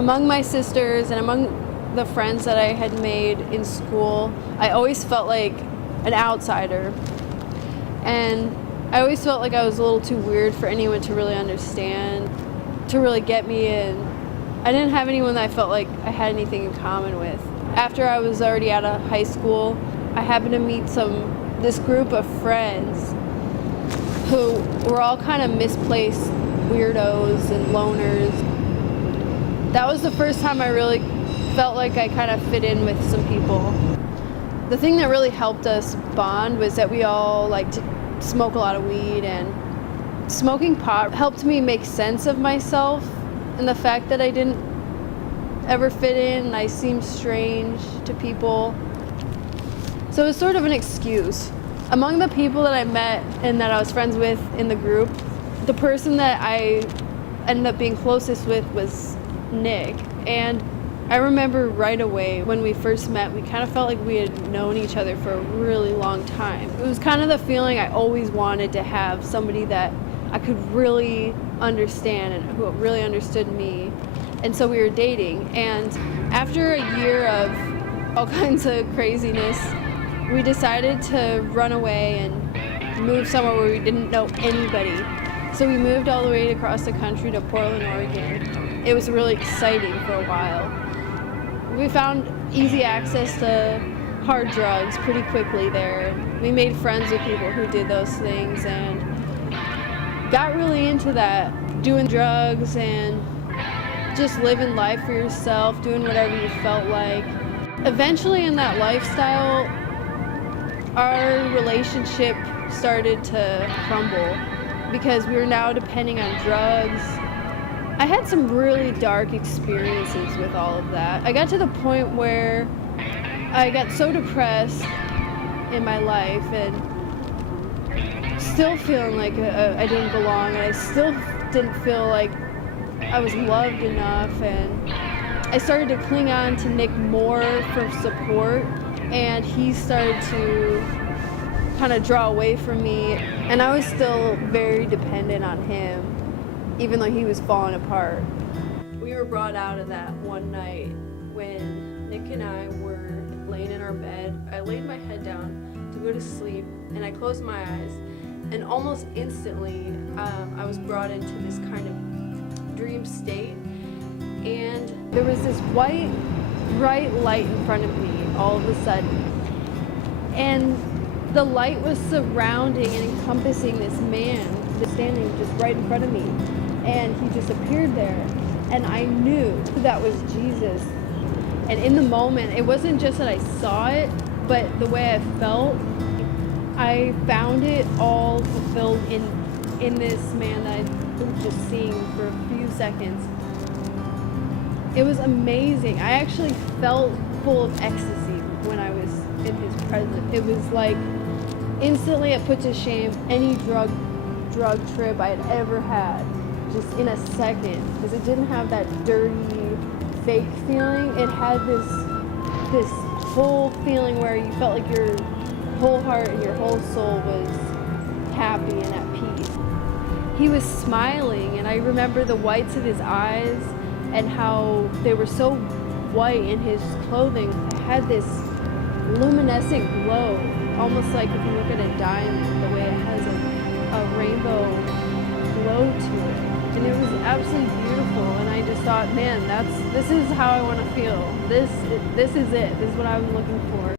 Among my sisters and among the friends that I had made in school, I always felt like an outsider. And I always felt like I was a little too weird for anyone to really understand, to really get me in. I didn't have anyone that I felt like I had anything in common with. After I was already out of high school, I happened to meet this group of friends who were all kind of misplaced weirdos and loners. That was the first time I really felt like I kind of fit in with some people. The thing that really helped us bond was that we all liked to smoke a lot of weed, and smoking pot helped me make sense of myself and the fact that I didn't ever fit in and I seemed strange to people. So it was sort of an excuse. Among the people that I met and that I was friends with in the group, the person that I ended up being closest with was Nick. And I remember right away when we first met, we kind of felt like we had known each other for a really long time. It was kind of the feeling I always wanted to have, somebody that I could really understand and who really understood me. And so we were dating. And after a year of all kinds of craziness, we decided to run away and move somewhere where we didn't know anybody. So we moved all the way across the country to Portland, Oregon. It was really exciting for a while. We found easy access to hard drugs pretty quickly there. We made friends with people who did those things and got really into that, doing drugs and just living life for yourself, doing whatever you felt like. Eventually in that lifestyle, our relationship started to crumble because we were now depending on drugs. I had some really dark experiences with all of that. I got to the point where I got so depressed in my life and still feeling like I didn't belong, and I still didn't feel like I was loved enough, and I started to cling on to Nick more for support, and he started to kind of draw away from me, and I was still very dependent on him, even though he was falling apart. We were brought out of that one night when Nick and I were laying in our bed. I laid my head down to go to sleep, and I closed my eyes, and almost instantly I was brought into this kind of dream state, and there was this white, bright light in front of me all of a sudden, and the light was surrounding and encompassing this man just standing just right in front of me, and he just appeared there, and I knew that was Jesus. And in the moment, it wasn't just that I saw it, but the way I felt, I found it all fulfilled in this man that I was just seeing for a few seconds. It was amazing. I actually felt full of ecstasy when I was in his presence. It was like instantly it put to shame any drug trip I had ever had, just in a second, because it didn't have that dirty, fake feeling. It had this whole feeling where you felt like your whole heart and your whole soul was happy and at peace. He was smiling, and I remember the whites of his eyes and how they were so white, in his clothing it had this luminescent glow, almost like if you look at a diamond, the way it has a rainbow glow to it. And it was absolutely beautiful, and I just thought, man, this is how I want to feel. This is it. This is what I was looking for.